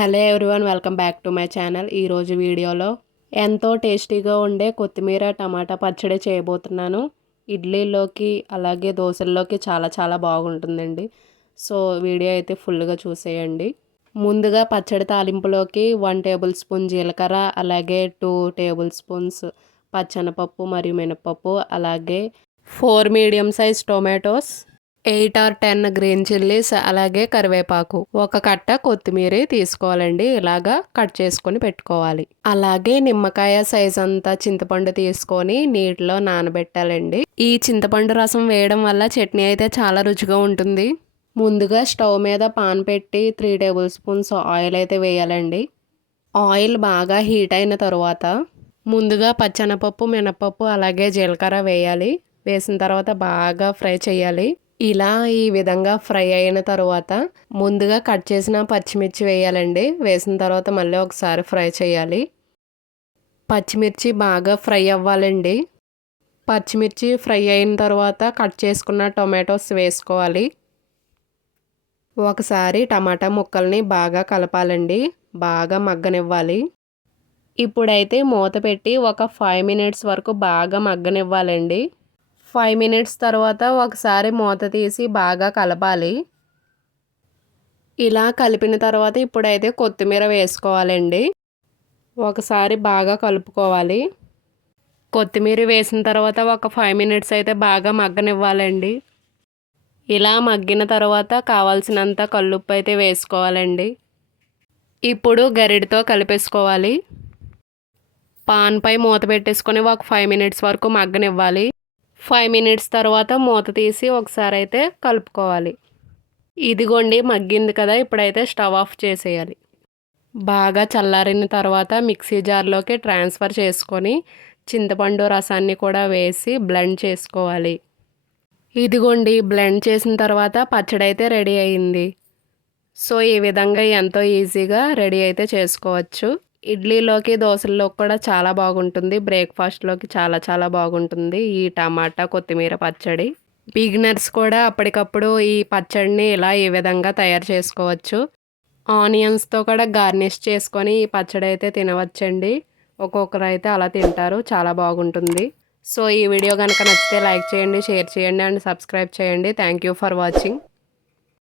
Hello everyone welcome back to my channel. ఈరోజు వీడియోలో ఎంతో టేస్టీగా ఉండే కొత్తిమీర టమాటా పచ్చడి చేయబోతున్నాను. ఇడ్లీలోకి అలాగే దోశల్లోకి చాలా చాలా బాగుంటుందండి. సో వీడియో అయితే ఫుల్గా చూసేయండి. ముందుగా పచ్చడి తాలింపులోకి వన్ టేబుల్ స్పూన్ జీలకర్ర అలాగే టూ టేబుల్ స్పూన్స్ పచ్చనపప్పు మరియు మినపప్పు అలాగే four medium size tomatoes eight or ten green chillies అలాగే కరివేపాకు. ఒక కట్ట కొత్తిమీర తీసుకోవాలండి. ఇలాగా కట్ చేసుకొని పెట్టుకోవాలి. అలాగే నిమ్మకాయ సైజ్ అంతా చింతపండు తీసుకొని నీటిలో నానబెట్టాలండి. ఈ చింతపండు రసం వేయడం వల్ల చట్నీ అయితే చాలా రుచిగా ఉంటుంది. ముందుగా స్టవ్ మీద పాన్ పెట్టి త్రీ టేబుల్ స్పూన్స్ ఆయిల్ అయితే వేయాలండి. ఆయిల్ బాగా హీట్ అయిన తర్వాత ముందుగా పచ్చనపప్పు మినపప్పు అలాగే జీలకర్ర వేయాలి. వేసిన తర్వాత బాగా ఫ్రై చేయాలి. ఇలా ఈ విధంగా ఫ్రై అయిన తర్వాత ముందుగా కట్ చేసిన పచ్చిమిర్చి వేయాలండి. వేసిన తర్వాత మళ్ళీ ఒకసారి ఫ్రై చేయాలి. పచ్చిమిర్చి బాగా ఫ్రై అవ్వాలండి. పచ్చిమిర్చి ఫ్రై అయిన తర్వాత కట్ చేసుకున్న టొమాటోస్ వేసుకోవాలి. ఒకసారి టమాటా ముక్కల్ని బాగా కలపాలండి. బాగా మగ్గనివ్వాలి. ఇప్పుడైతే మూత పెట్టి ఒక ఫైవ్ మినిట్స్ వరకు బాగా మగ్గనివ్వాలండి. ఫైవ్ మినిట్స్ తర్వాత ఒకసారి మూత తీసి బాగా కలపాలి. ఇలా కలిపిన తర్వాత ఇప్పుడైతే కొత్తిమీర వేసుకోవాలండి. ఒకసారి బాగా కలుపుకోవాలి. కొత్తిమీర వేసిన తర్వాత ఒక ఫైవ్ మినిట్స్ అయితే బాగా మగ్గనివ్వాలండి. ఇలా మగ్గిన తర్వాత కావాల్సినంత కల్లుప్పు అయితే వేసుకోవాలండి. ఇప్పుడు గరిడితో కలిపేసుకోవాలి. పాన్పై మూత పెట్టేసుకొని ఒక ఫైవ్ మినిట్స్ వరకు మగ్గనివ్వాలి. ఫైవ్ మినిట్స్ తర్వాత మూత తీసి ఒకసారి అయితే కలుపుకోవాలి. ఇదిగోండి మగ్గింది కదా ఇప్పుడైతే స్టవ్ ఆఫ్ చేసేయాలి. బాగా చల్లారిన తర్వాత మిక్సీ జార్లోకి ట్రాన్స్ఫర్ చేసుకొని చింతపండు రసాన్ని కూడా వేసి బ్లెండ్ చేసుకోవాలి. ఇదిగోండి బ్లెండ్ చేసిన తర్వాత పచ్చడి అయితే రెడీ అయింది. సో ఈ విధంగా ఎంతో ఈజీగా రెడీ అయితే చేసుకోవచ్చు. ఇడ్లీలోకి దోశల్లోకి కూడా చాలా బాగుంటుంది. బ్రేక్ఫాస్ట్లోకి చాలా చాలా బాగుంటుంది. ఈ టమాటా కొత్తిమీర పచ్చడి. బిగినర్స్ కూడా అప్పటికప్పుడు ఈ పచ్చడిని ఇలా ఈ విధంగా తయారు చేసుకోవచ్చు. ఆనియన్స్తో కూడా గార్నిష్ చేసుకొని ఈ పచ్చడి అయితే తినవచ్చండి. ఒక్కొక్కరు అయితే అలా తింటారు. చాలా బాగుంటుంది. సో ఈ వీడియో కనుక నచ్చితే లైక్ చేయండి షేర్ చేయండి అండ్ సబ్స్క్రైబ్ చేయండి. Thank you for watching.